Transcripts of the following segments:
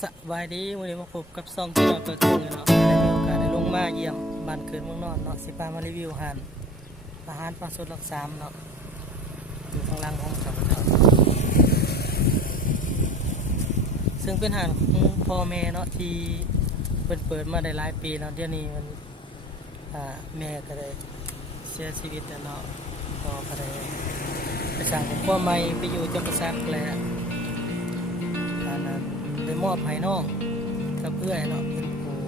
สบายดีวันนี้มาพบกับซองที่เราเปิดขึ้นเนาะได้มีโอกาสได้ลงมาเยี่ยมบ้านเกิดเมืองนอนเนาะสิพามารีวิวอาหารปลาสดหลักสามเนาะอยู่ข้างล่างของข้าพเจ้าซึ่งเป็นอาหารของพ่อแม่เนาะที่เปิดมาได้หลายปีเนาะเดี๋ยวนี้มันแม่ก็ได้เสียชีวิตแล้วเนาะก็ได้ไปสั่งของพ่อใหม่ไปอยู่จำปาสักแล้วได้มอบให้น้องกับเพื่อนเนาะเป็นผู้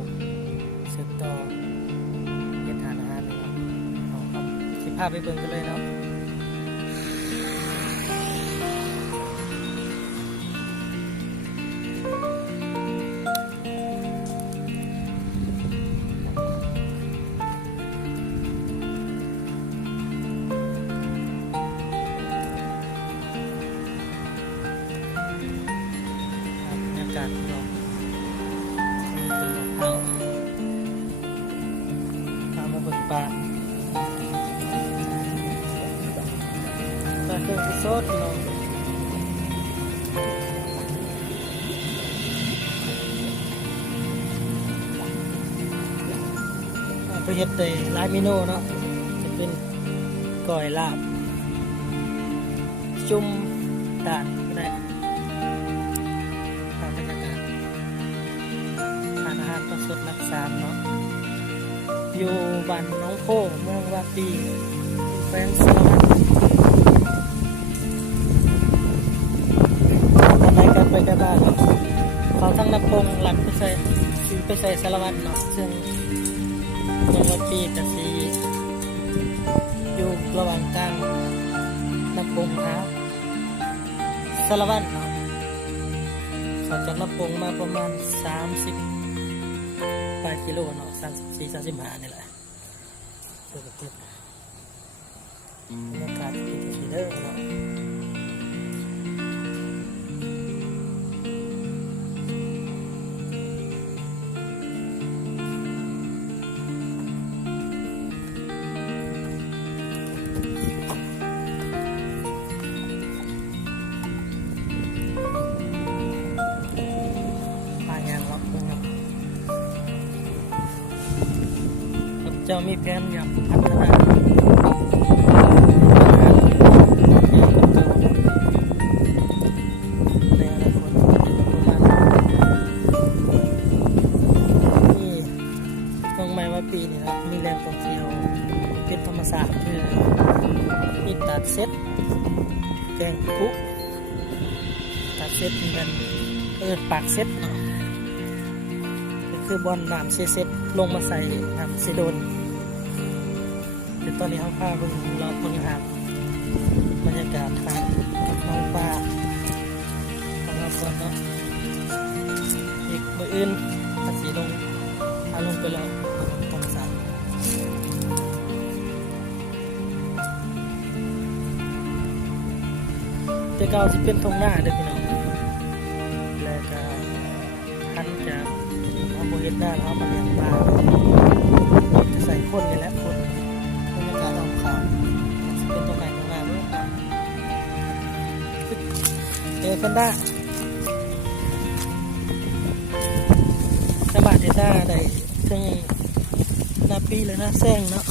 สืบต่อเฮ็ดทานอาหารเนาะเอาครับสิพาไปเบิ่งกันเลยเนาะบรรยากาศเนาะเอามาเบิ่งปลาเครื่องสดเนาะไปเฮ็ดได้หลายเมนูเนาะจะเป็นก้อยลาบจุ่มด่านก็ได้ตามบรรยากาศอาหารปลาสดหลักสามเนาะอยู่บ้านน้องโค้งเมืองวาปีแขวงสารวัตรทำไมกันไปกันบ้างเนาะเขาทั้งนักพงหลักไปใส่สารวัตรเนาะซึ่งเมืองวาปีกับสีอยู่ระหว่างกลางนักพงหาสารวัตรเนาะเขาจากนักพงมาประมาณ30 กิโลเนาะ34-35นี่แหละเพื่อเก็บบรรยากาศที่ดีเด้อเนาะเจ้ามีแผนอยากพัฒนาในอนาคตประมาณนี่เมืองใหม่ว่าปีนี้ครับมีแหล่งท่องเที่ยวเป็นธรรมศาสตร์คือมีตัดเซตแกงคุกตัดเซตเป็นปากเซตเนาะก็คือบอลน้ำเซตลงมาใส่น้ำซีโดนแต่ตอนนี้เขาพาเพิ่งเราเพิ่งหาบรรยากาศทางน้องปลาของเราก่อนเนาะอีกมืออื่นภาษีลงลงไปแล้วธรรมศาสตร์แต่เก่าที่เป็นทงหน้าเด้อพี่น้องแล้วก็ทันจากเอาโบเฮ็ดได้เอามาเลี้ยงปลาจะใส่คนนี่แหละคนบรรยากาศออกขาวเป็นตรงไหนตรงไหนเมื่อแพนด้าสบายได้ได้ซึ่งนาปีเลยนะแซงเนาะ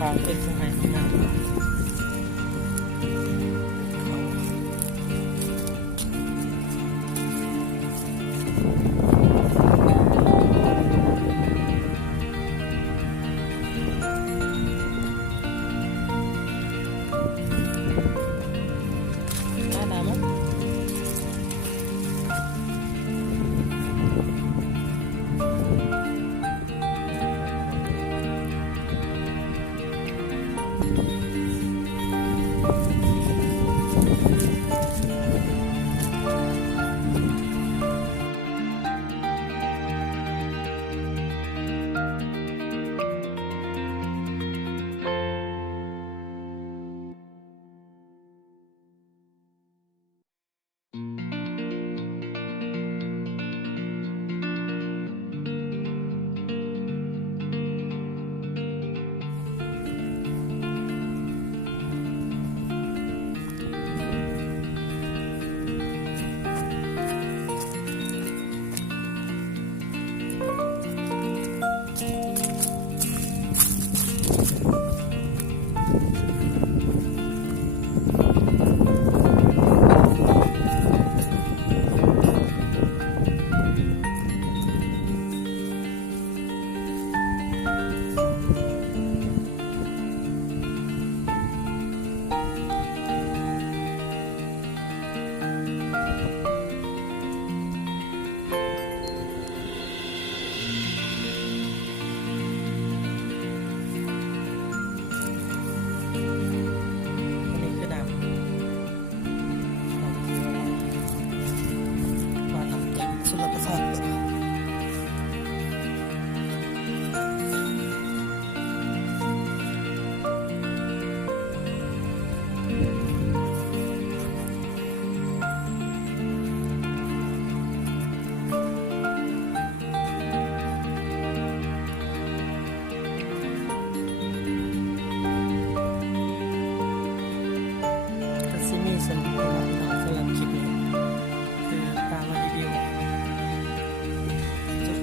ทางเป็นยังไงนะ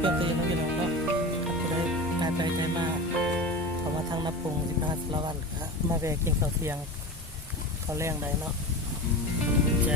พื่อนตีน้องพี่น้องเนาะครับก็ได้ตายไปใจมาเขามาทางนับปงสิบห้าสารวันครับมาแวะกินข้าวเที่ยงข้าวแรงได้เนาะใจ